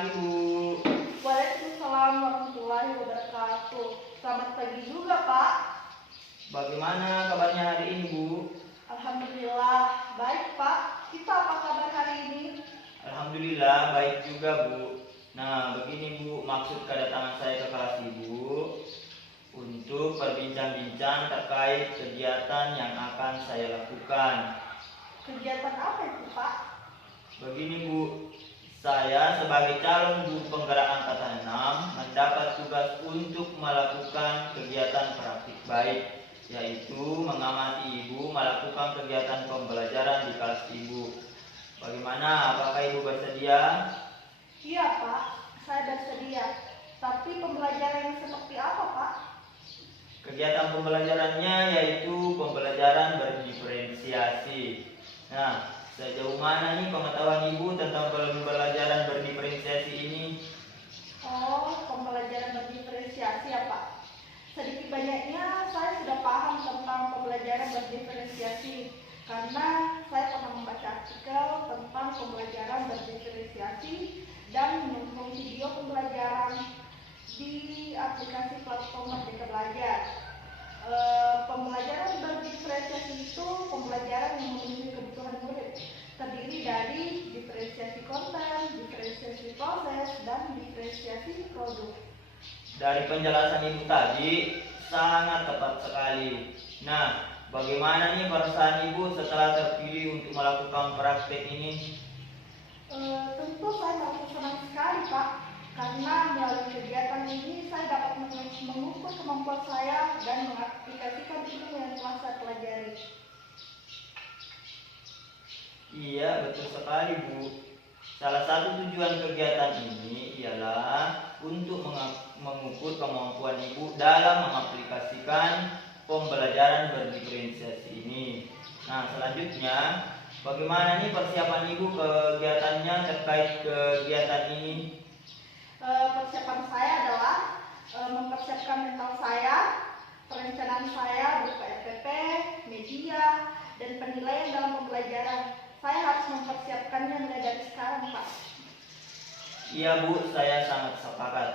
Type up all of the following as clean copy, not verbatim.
pagi, Bu. Waalaikumsalam warahmatullahi wabarakatuh. Selamat pagi juga, Pak. Bagaimana kabarnya hari ini, Bu? Alhamdulillah, baik, Pak. Kita apa kabar hari ini? Alhamdulillah, baik juga, Bu. Nah, begini, Bu, maksud kedatangan saya ke kelas Ibu untuk berbincang-bincang terkait kegiatan yang akan saya lakukan. Kegiatan apa itu, Pak? Begini, Bu, saya sebagai calon guru penggerak angkatan 6 mendapat tugas untuk melakukan kegiatan praktik baik, yaitu mengamati Ibu melakukan kegiatan pembelajaran di kelas Ibu. Bagaimana? Apakah Ibu bersedia? Iya, Pak. Saya bersedia. Tapi pembelajaran yang seperti apa, Pak? Kegiatan pembelajarannya yaitu pembelajaran berdiferensiasi. Nah, sejauh mana nih pengetahuan Ibu tentang pembelajaran berdiferensiasi ini? Oh, pembelajaran berdiferensiasi ya, Pak. Sedikit banyaknya saya sudah paham tentang pembelajaran berdiferensiasi karena saya pernah membaca artikel tentang pembelajaran berdiferensiasi dan menonton video pembelajaran di aplikasi platform Merdeka Belajar. Pembelajaran berdiferensiasi itu pembelajaran yang memenuhi kebutuhan murid, terdiri dari diferensiasi konten, diferensiasi proses, dan diferensiasi produk. Dari penjelasan Ibu tadi sangat tepat sekali. Nah, bagaimana nih perasaan Ibu setelah terpilih untuk melakukan praktek ini? Tentu saya merasa senang sekali, Pak, karena melalui kegiatan ini saya dapat mengukur kemampuan saya dan mengaplikasikan ilmu yang telah saya pelajari. Iya, betul sekali, Bu. Salah satu tujuan kegiatan ini ialah untuk mengukur kemampuan Ibu dalam mengaplikasikan pembelajaran berdiferensiasi ini. Nah, selanjutnya, bagaimana nih persiapan Ibu kegiatannya terkait kegiatan ini? Persiapan saya adalah mempersiapkan mental saya, perencanaan saya berupa RPP, media, dan penilaian dalam pembelajaran. Saya harus mempersiapkannya mulai dari sekarang, Pak. Iya, Bu, saya sangat sepakat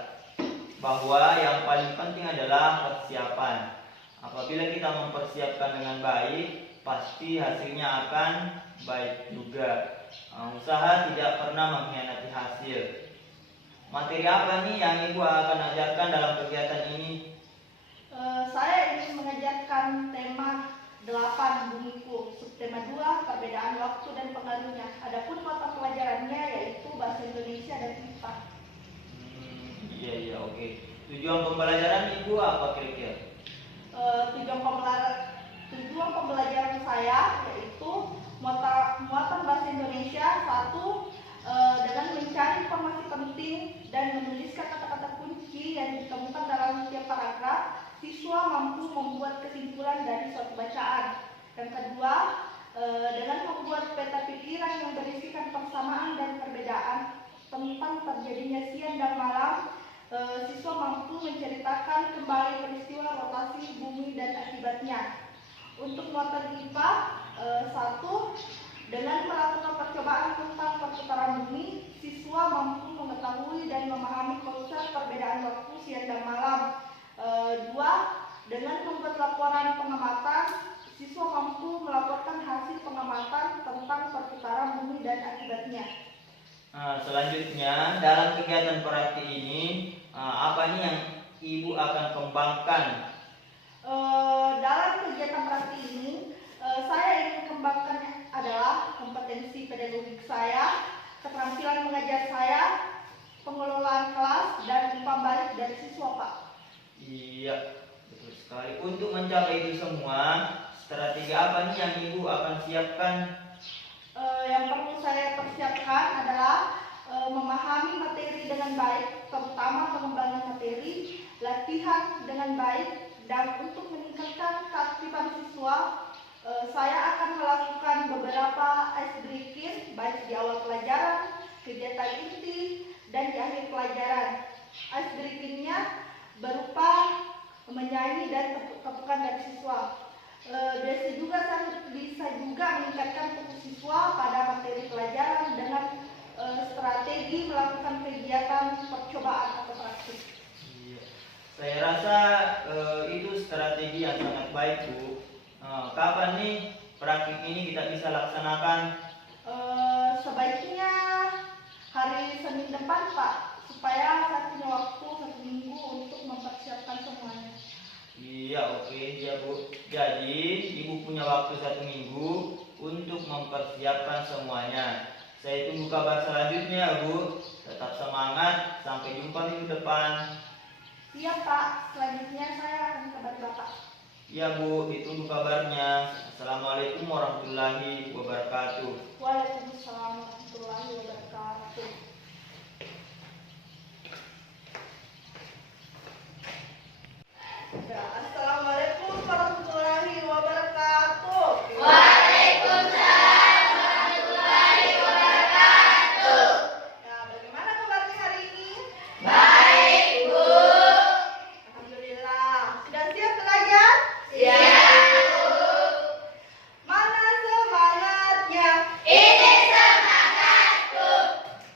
bahwa yang paling penting adalah persiapan. Apabila kita mempersiapkan dengan baik, pasti hasilnya akan baik juga. Usaha tidak pernah mengkhianati hasil. Materi apa nih yang Ibu akan ajarkan dalam kegiatan ini? Saya ingin mengajarkan tema 8 bumiku, subtema 2 perbedaan waktu dan pengaruhnya. Adapun mata pelajarannya yaitu bahasa Indonesia dan IPA. Iya, oke. Tujuan pembelajaran Ibu apa kira-kira? Tujuan pembelajaran saya yaitu muatan bahasa Indonesia 1, dengan mencari informasi penting dan menuliskan kata-kata kunci yang ditemukan dalam setiap paragraf, siswa mampu membuat kesimpulan dari suatu bacaan. Yang kedua, dengan membuat peta pikiran yang berisikan persamaan dan perbedaan tentang terjadinya siang dan malam, siswa mampu menceritakan kembali peristiwa rotasi bumi dan akibatnya. Untuk muatan IPA 1, dengan melakukan percobaan tentang perputaran bumi, siswa mampu mengetahui dan memahami konsep perbedaan waktu siang dan malam. 2, dengan membuat laporan pengamatan, siswa mampu melaporkan hasil pengamatan tentang perputaran bumi dan akibatnya. Selanjutnya, dalam kegiatan praktik ini, apa nih yang Ibu akan kembangkan? Dalam kegiatan praktik ini, saya ingin kembangkan adalah kompetensi pedagogik saya, keterampilan mengajar saya, pengelolaan kelas, dan umpan balik dari siswa, Pak. Iya, betul sekali. Untuk mencapai itu semua, strategi apa nih yang Ibu akan siapkan? Yang perlu saya persiapkan adalah memahami materi dengan baik, terutama pengembangan materi, latihan dengan baik, dan untuk meningkatkan keaktifan siswa, saya akan melakukan beberapa ice breaking baik di awal pelajaran, kegiatan inti, dan di akhir pelajaran. Ice breakingnya berupa menyanyi dan tepuk-tepukan dari siswa. Bisa juga meningkatkan fokus siswa pada materi pelajaran dengan strategi melakukan kegiatan dengan percobaan atau praktik. Iya. Saya rasa itu strategi yang sangat baik, Bu. Kapan nih praktik ini kita bisa laksanakan? Sebaiknya hari Senin depan, Pak, supaya saya punya waktu 1 minggu untuk mempersiapkan semuanya. Iya, oke, ya Bu. Jadi Ibu punya waktu 1 minggu untuk mempersiapkan semuanya. Saya tunggu kabar selanjutnya, Bu. Tetap semangat. Sampai jumpa minggu depan. Iya, Pak. Selanjutnya saya akan kabari Bapak. Iya, Bu. Ditunggu kabarnya. Assalamualaikum warahmatullahi wabarakatuh. Waalaikumsalam warahmatullahi wabarakatuh. Ya, Assalamualaikum warahmatullahi wabarakatuh. Waalaikumsalam warahmatullahi wabarakatuh. Ya, bagaimana kabarnya hari ini? Baik, Bu. Alhamdulillah. Sudah siap belajar? Siap, Bu. Mana semangatnya? Ini semangatku.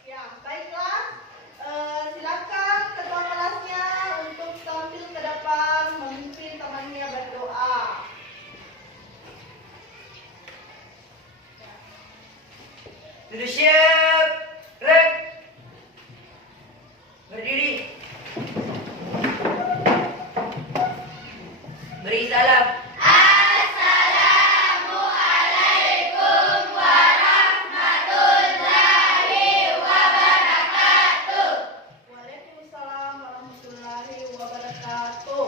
Ya, baiklah. Silakan ketua kelasnya untuk tampil ke depan memimpin temannya berdoa. Sudah siap, Rek. Berdiri. Beri salam. Assalamualaikum warahmatullahi wabarakatuh. Waalaikumsalam warahmatullahi wabarakatuh.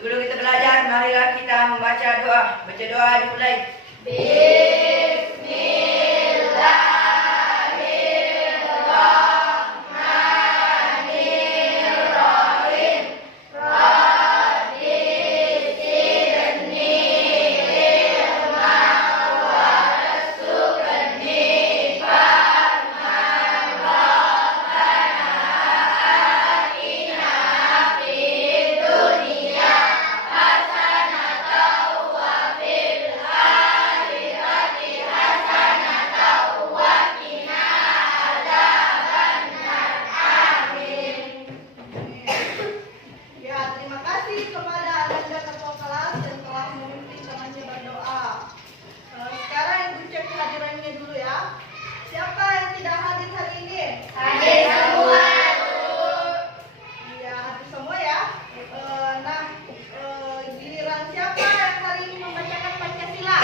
Sebelum kita belajar, marilah kita membaca doa. Baca doa dimulai. Bismillahirrahmanirrahim. Rabbi zidni ilman warzuqni fahman. Rabbana atina fid dunya hasanatan wa fil akhirati hasanatan wa qina adzabannar. Amin. Ya, terima kasih kepada Ananda ketua kelas yang telah memimpin temannya berdoa. Sekarang Ibu cek kehadirannya dulu ya. Siapa yang tidak hadir hari ini? Hadir semua, Bu. Iya, hadir semua ya. Giliran siapa yang hari ini membacakan Pancasila?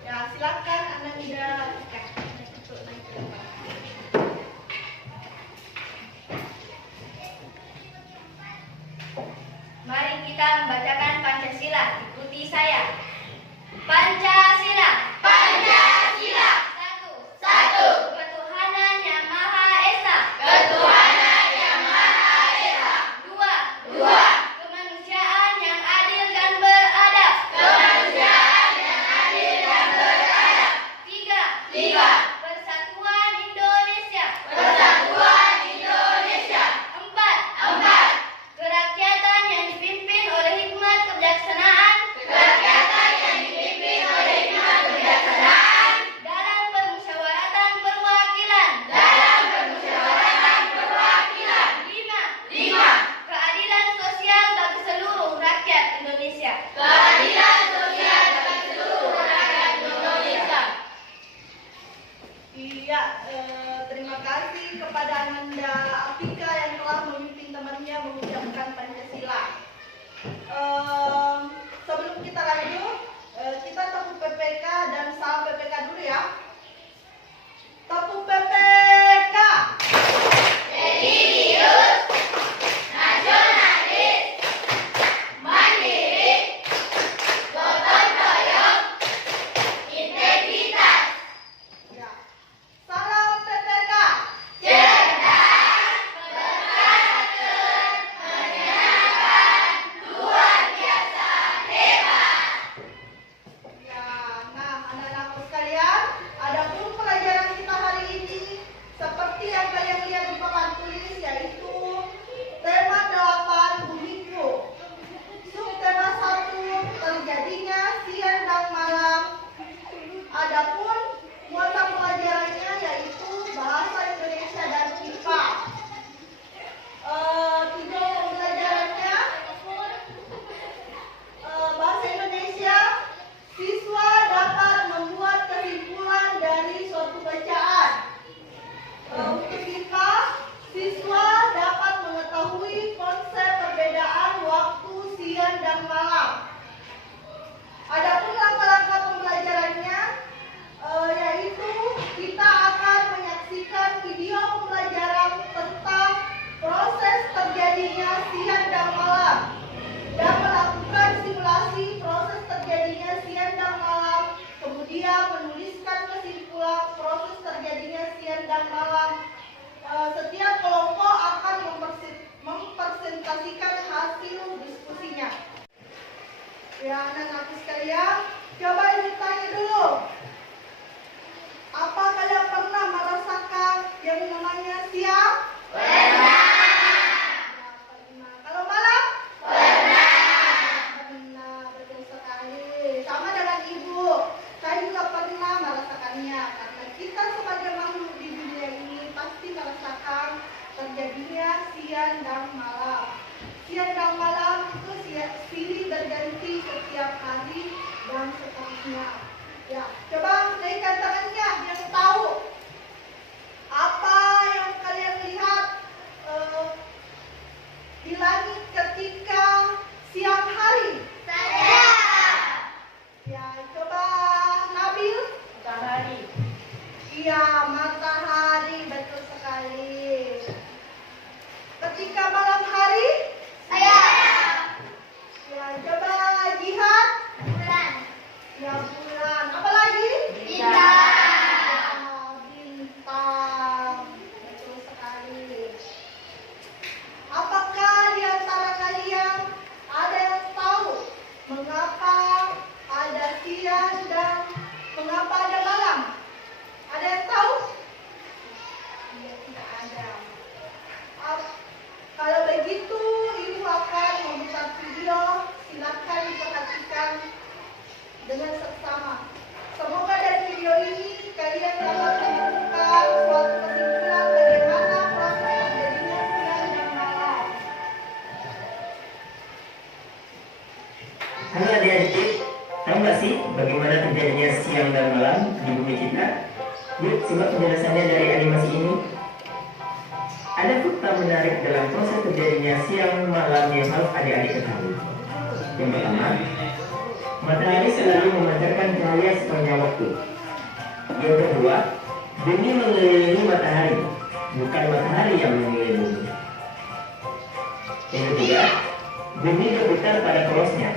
Ya, silakan Ananda. Mari kita membacakan Pancasila. Ikuti saya. Pancasila. Pancasila. Satu. Ketuhanan Yang Maha Esa. Ketuhanan Yang Maha Esa. Dua. Kemanusiaan yang adil dan beradab. Kemanusiaan yang adil dan beradab. Tiga. Persatuan Indonesia. Persatuan Indonesia. Empat. Kerakyatan yang dipimpin oleh hikmat kebijaksanaan. Kerakyatan yang dipimpin oleh hikmat kebijaksanaan. Dalam permusyawaratan perwakilan. Dalam permusyawaratan perwakilan. Lima. Keadilan sosial bagi seluruh rakyat Indonesia. Keadilan sosial bagi seluruh rakyat Indonesia. Iya, terima kasih kepada Ananda Apika yang telah memimpin temannya mengucapkan Pancasila. Sebelum kita lanjut, kita tepuk PPK dan salam PPK dulu ya. Tepuk PPK. Religius, nasionalis, mandiri, gotong royong, integritas, Ya. Salam PPK. cerdas, berkarakter, menyenangkan, luar biasa hebat. Ya, nah Iya, matahari, betul sekali. Ketika malam hari, Saya. ya coba lihat. Bulan. Ya bulan. Apa lagi? Bintang. Ah, bintang. Betul sekali. Apakah di antara kalian ada yang tahu mengapa ada siang dan mengapa ada malam? Ada yang tahu? Iya, tidak ada. Kalau begitu, Ibu akan membuka video. Silakan diperhatikan dengan seksama. Semoga dari video ini kalian dapat menemukan suatu kesimpulan bagaimana proses terjadinya siang dan malam. Halo adik-adik, tahu nggak sih bagaimana terjadinya siang dan malam di bumi kita? Yuk simak penjelasannya dari animasi ini. Ada fakta menarik dalam proses terjadinya siang malam yang harus adik-adik ketahui. Yang pertama, matahari selalu memancarkan cahaya sepanjang waktu. Yang kedua, bumi mengelilingi matahari, bukan matahari yang mengelilingi bumi. Yang ketiga, bumi berputar pada porosnya,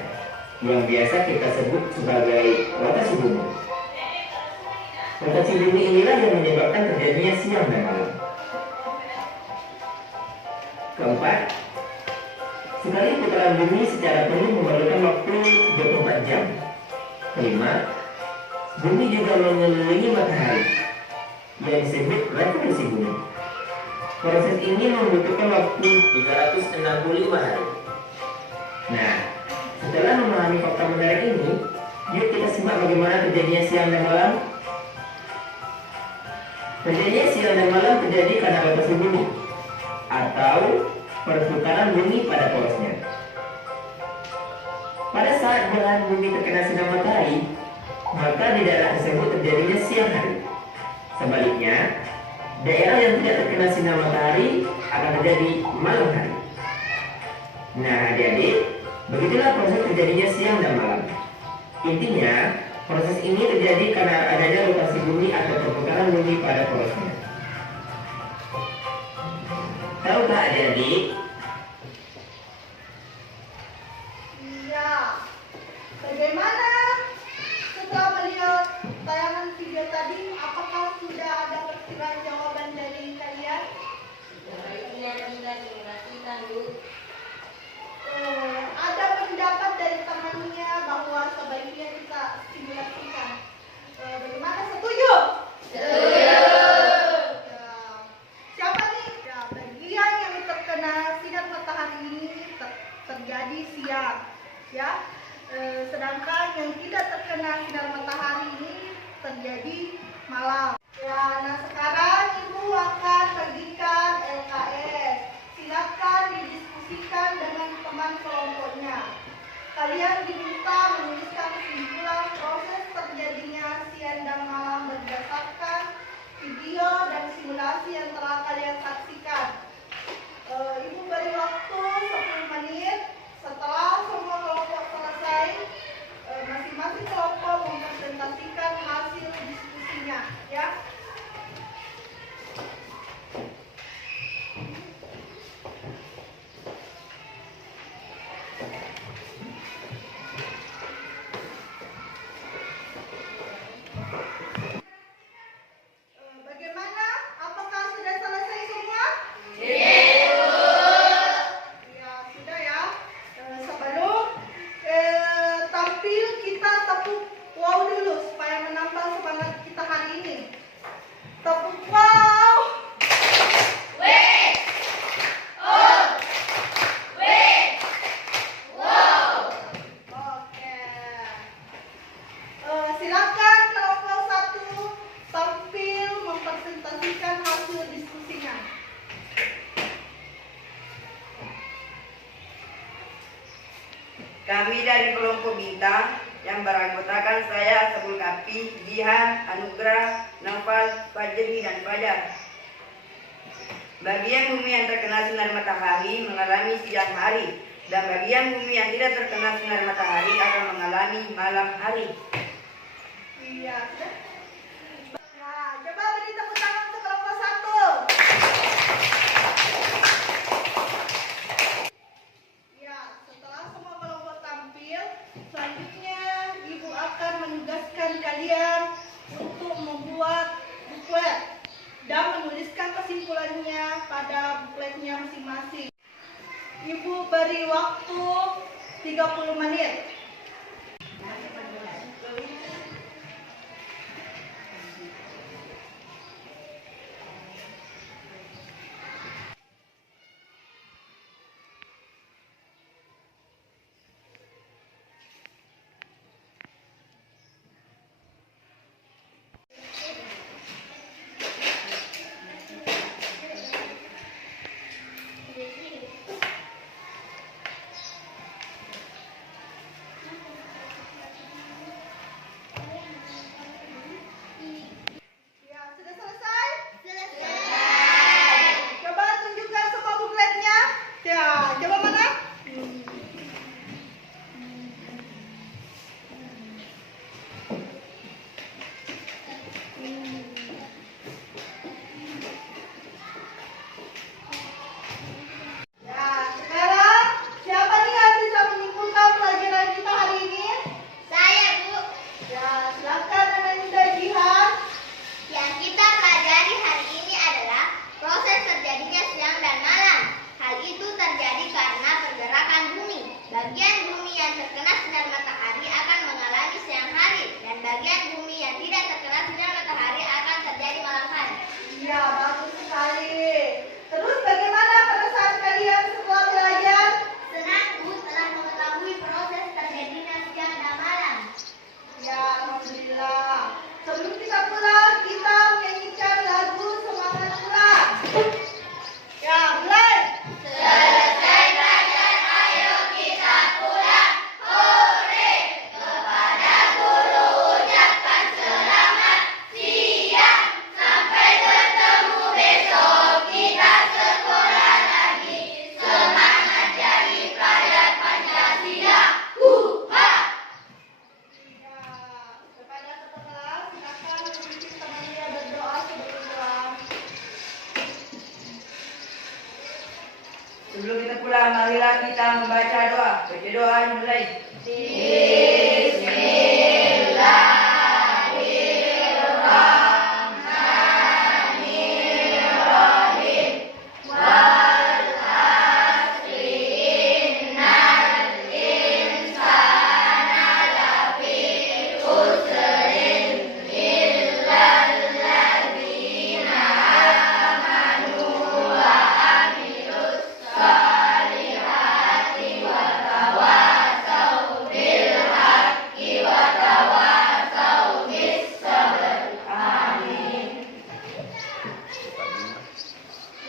yang biasa kita sebut sebagai rotasi bumi. Rotasi bumi inilah yang menyebabkan terjadinya siang dan malam. Keempat, sekali putaran bumi secara penuh memerlukan waktu 24 jam. Kelima, bumi juga mengelilingi matahari, yang disebut revolusi bumi. Proses ini membutuhkan waktu 365 hari. Nah, setelah memahami fakta menarik ini, yuk kita simak bagaimana terjadinya siang dan malam. Terjadinya siang dan malam terjadi karena rotasi bumi atau perputaran bumi pada porosnya. Pada saat belahan bumi terkena sinar matahari, maka di daerah tersebut terjadinya siang hari. Sebaliknya, daerah yang tidak terkena sinar matahari akan terjadi malam hari. Nah, adik-adik, begitulah proses terjadinya siang dan malam. Intinya, proses ini terjadi karena adanya rotasi bumi atau perputaran bumi pada porosnya. Tahukah adik-adik? Iya. Bagaimana setelah melihat tayangan video tadi, apakah sudah ada perkiraan jawaban dari kalian? Ada pendapat dari temannya bahwa sebaiknya kita simulasikan. Bagaimana? Setuju? Ya. Siapa nih? Ya, bagian yang terkena sinar matahari ini terjadi siang, ya. Sedangkan yang tidak terkena sinar matahari ini terjadi malam. Ya, nah sekarang Ibu akan bagikan LKS. Silakan didiskusikan dengan teman kelompoknya. Kalian diminta menuliskan kesimpulan proses terjadinya siang dan malam berdasarkan video dan simulasi yang telah kalian saksikan. Ibu beri waktu 10 menit. Setelah semua kelompok selesai, masing-masing kelompok mempresentasikan hasil diskusinya, ya. Bagaimana? Apakah sudah selesai semua? Ya, sudah ya. Sebelum tampil kita tepuk wow dulu supaya menambah semangat kita hari ini. Tepuk wow. Oke. Silakan kelompok 1 tampil mempresentasikan hasil diskusinya. Kami dari kelompok Bintang yang beranggotakan saya, Sabul Kapi, Jihan, Anugrah, Naufal, Fajri, dan Fajar. Bagian bumi yang terkena sinar matahari mengalami siang hari, dan bagian bumi yang tidak terkena sinar matahari akan mengalami malam hari. Iya. Nah, coba beri waktunya masing-masing. Ibu beri waktu 30 menit. Ya, sudah selesai? Coba tunjukkan semua bukletnya. Ya, coba mana? Ya, sekarang siapa nih yang bisa menyimpulkan pelajaran kita hari ini? Saya, Bu. Ya, silakan Ananda Jihan. Yang kita pelajari hari ini adalah proses terjadinya siang dan malam. Hal itu terjadi karena pergerakan bumi. Bagian bumi yang terkena sinar matahari akan mengalami siang hari, dan bagian bumi yang tidak terkena sinar matahari akan terjadi malam hari. Iya, bagus sekali. Terus bagaimana perasaan kalian setelah belajar? Senang, Bu, telah mengetahui proses terjadinya siang dan malam. Ya, alhamdulillah. Sebelum kita pulang, kita menyanyikan lagu semangat pulang. Ya, mulai. Selesai belajar, ayo kita pulang. Hore! Kepada guru ucapkan selamat siang. Sampai bertemu besok, kita sekolah lagi. Semangat jadi pelajar Pancasila. Ha! Ya, kepada ketua kelas, silakan memimpin temannya berdoa sebelum pulang. Sebelum kita pulang, marilah kita membaca doa. Baca doa dimulai.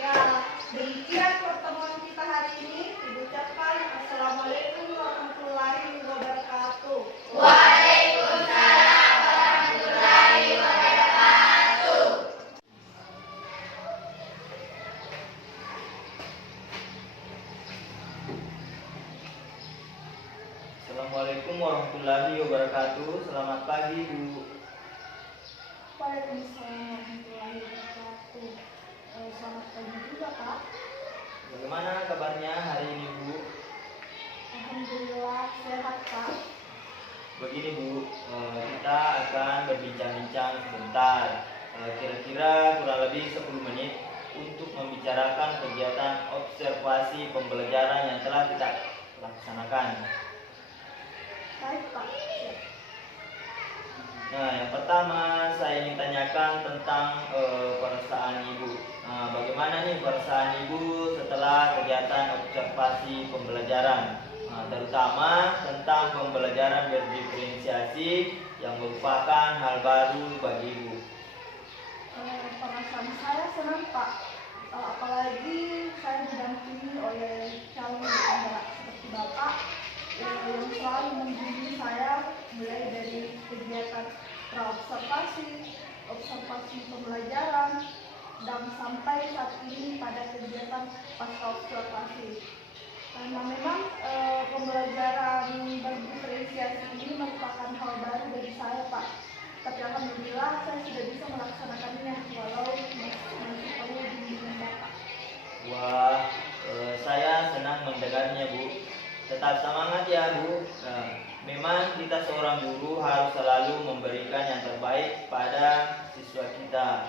Ya, demikian pertemuan kita hari ini. Diucapkan Assalamualaikum warahmatullahi wabarakatuh. Waalaikumsalam warahmatullahi wabarakatuh. Assalamualaikum warahmatullahi wabarakatuh. Selamat pagi, Bu. Waalaikumsalam warahmatullahi wabarakatuh. Selamat pagi juga, Pak. Bagaimana kabarnya hari ini, Bu? Alhamdulillah sehat, Pak. Begini, Bu, kita akan berbincang-bincang sebentar. Kira-kira kurang lebih 10 menit untuk membicarakan kegiatan observasi pembelajaran yang telah kita laksanakan. Baik, Pak. Nah, yang pertama saya ingin tanyakan tentang perasaan Ibu. Nah, bagaimana nih perasaan Ibu setelah kegiatan observasi pembelajaran? Nah, terutama tentang pembelajaran berdiferensiasi yang merupakan hal baru bagi Ibu. Perasaan saya senang, Pak. Apalagi saya didampingi oleh calon penggerak seperti Bapak yang selalu membimbing saya mulai dari kegiatan observasi pembelajaran, dan sampai saat ini pada kegiatan pasca observasi. Karena memang pembelajaran berdiferensiasi ini merupakan hal baru bagi saya, Pak. Tapi alhamdulillah saya sudah bisa melaksanakannya walau masih perlu bimbingan Bapak. Wah, saya senang mendengarnya, Bu. Tetap semangat ya, Bu. Memang kita seorang guru harus selalu memberikan yang terbaik pada siswa kita.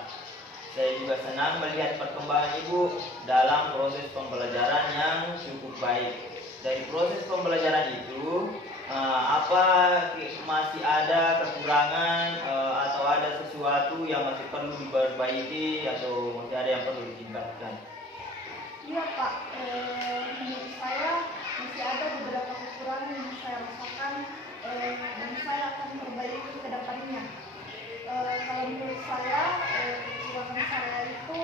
Saya juga senang melihat perkembangan Ibu dalam proses pembelajaran yang cukup baik. Dari proses pembelajaran itu, apa masih ada kekurangan atau ada sesuatu yang masih perlu diperbaiki atau masih ada yang perlu ditingkatkan? Iya Pak, menurut saya masih ada beberapa kekurangan yang saya rasakan dan saya akan perbaiki ke depannya. Kalau menurut saya, kekurangan saya itu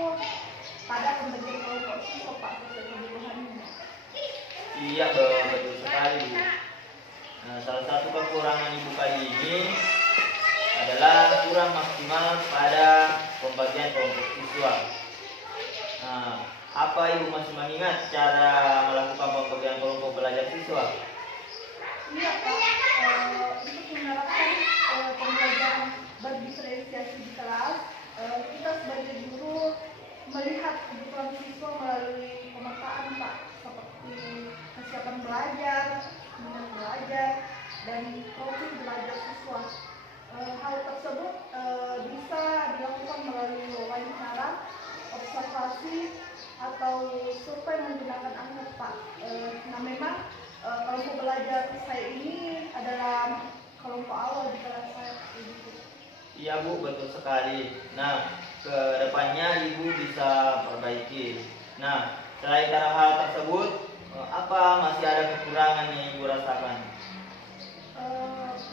pada pembagian kelompok siswa Pak, sesuai kebutuhannya. Iya, betul sekali Bu. Nah, salah satu kekurangan Ibu kali ini adalah kurang maksimal pada pembagian kelompok siswa. Nah, apa Ibu masih mengingat cara melakukan pembagian kelompok belajar siswa? Iya Pak, untuk menerapkan pembelajaran berdiferensiasi di kelas, kita sebagai guru melihat kebutuhan siswa melalui pemetaan Pak, seperti kesiapan belajar, minat belajar, dan profil belajar siswa. Hal tersebut bisa dilakukan melalui wawancara, observasi, atau survei menggunakan angket Pak. Nah memang kelompok belajar saya ini adalah kelompok awal di kelas saya. Iya Bu, betul sekali. Nah, ke depannya Ibu bisa perbaiki. Nah, selain karena hal tersebut, apa masih ada kekurangan yang Ibu rasakan?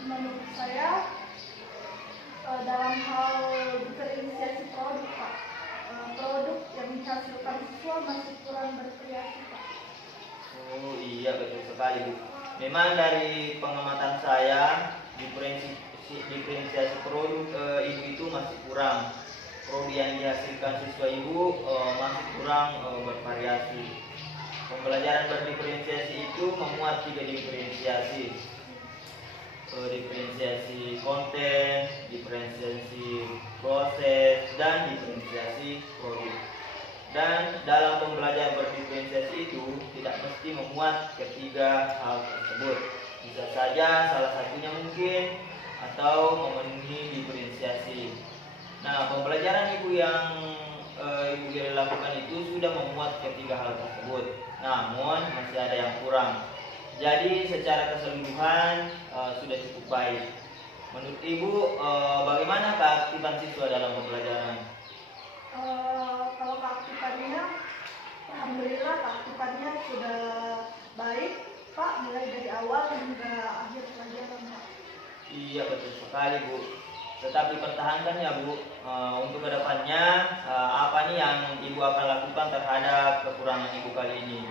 Menurut saya dalam hal diferensiasi produk Pak, produk yang dihasilkan siswa masih kurang bervariasi Pak. Oh iya, betul sekali Bu. Memang dari pengamatan saya, diferensiasi produk Ibu itu masih kurang. Produk yang dihasilkan siswa Ibu masih kurang bervariasi. Pembelajaran berdiferensiasi itu memuat 3 diferensiasi. Diferensiasi konten, diferensiasi proses, dan diferensiasi produk. Dan dalam pembelajaran berdiferensiasi itu tidak mesti memuat ketiga hal tersebut. Bisa saja salah satunya mungkin atau memenuhi diferensiasi. Nah, pembelajaran Ibu yang Ibu lakukan itu sudah memuat ketiga hal tersebut. Namun masih ada yang kurang. Jadi secara keseluruhan sudah cukup baik. Menurut Ibu, bagaimana keaktifan siswa dalam pembelajaran? Kalau keaktifannya, alhamdulillah keaktifannya sudah baik Pak, mulai dari awal hingga akhir pelajaran Pak. Iya, betul sekali Bu. Tetap dipertahankan ya Bu. Untuk kedepannya, apa nih yang Ibu akan lakukan terhadap kekurangan Ibu kali ini?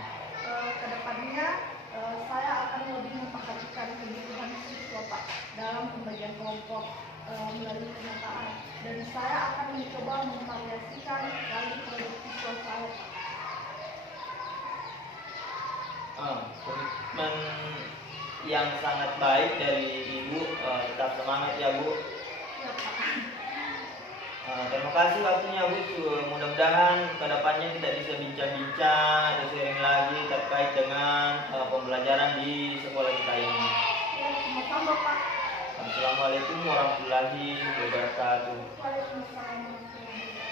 Kedepannya saya akan lebih memperhatikan kebutuhan siswa Pak dalam pembagian kelompok melalui pemetaan, dan saya akan mencoba memvariasikan kali produk siswa saya Pak. Komitmen yang sangat baik dari Ibu. Tetap semangat ya Bu. Ya, Pak. Terima kasih waktunya Bu. Mudah-mudahan kedepannya kita bisa bincang-bincang atau sharing lagi terkait dengan pembelajaran di sekolah kita ini. Ya, sama-sama Pak. Assalamualaikum warahmatullahi wabarakatuh. Waalaikumsalam warahmatullahi wabarakatuh.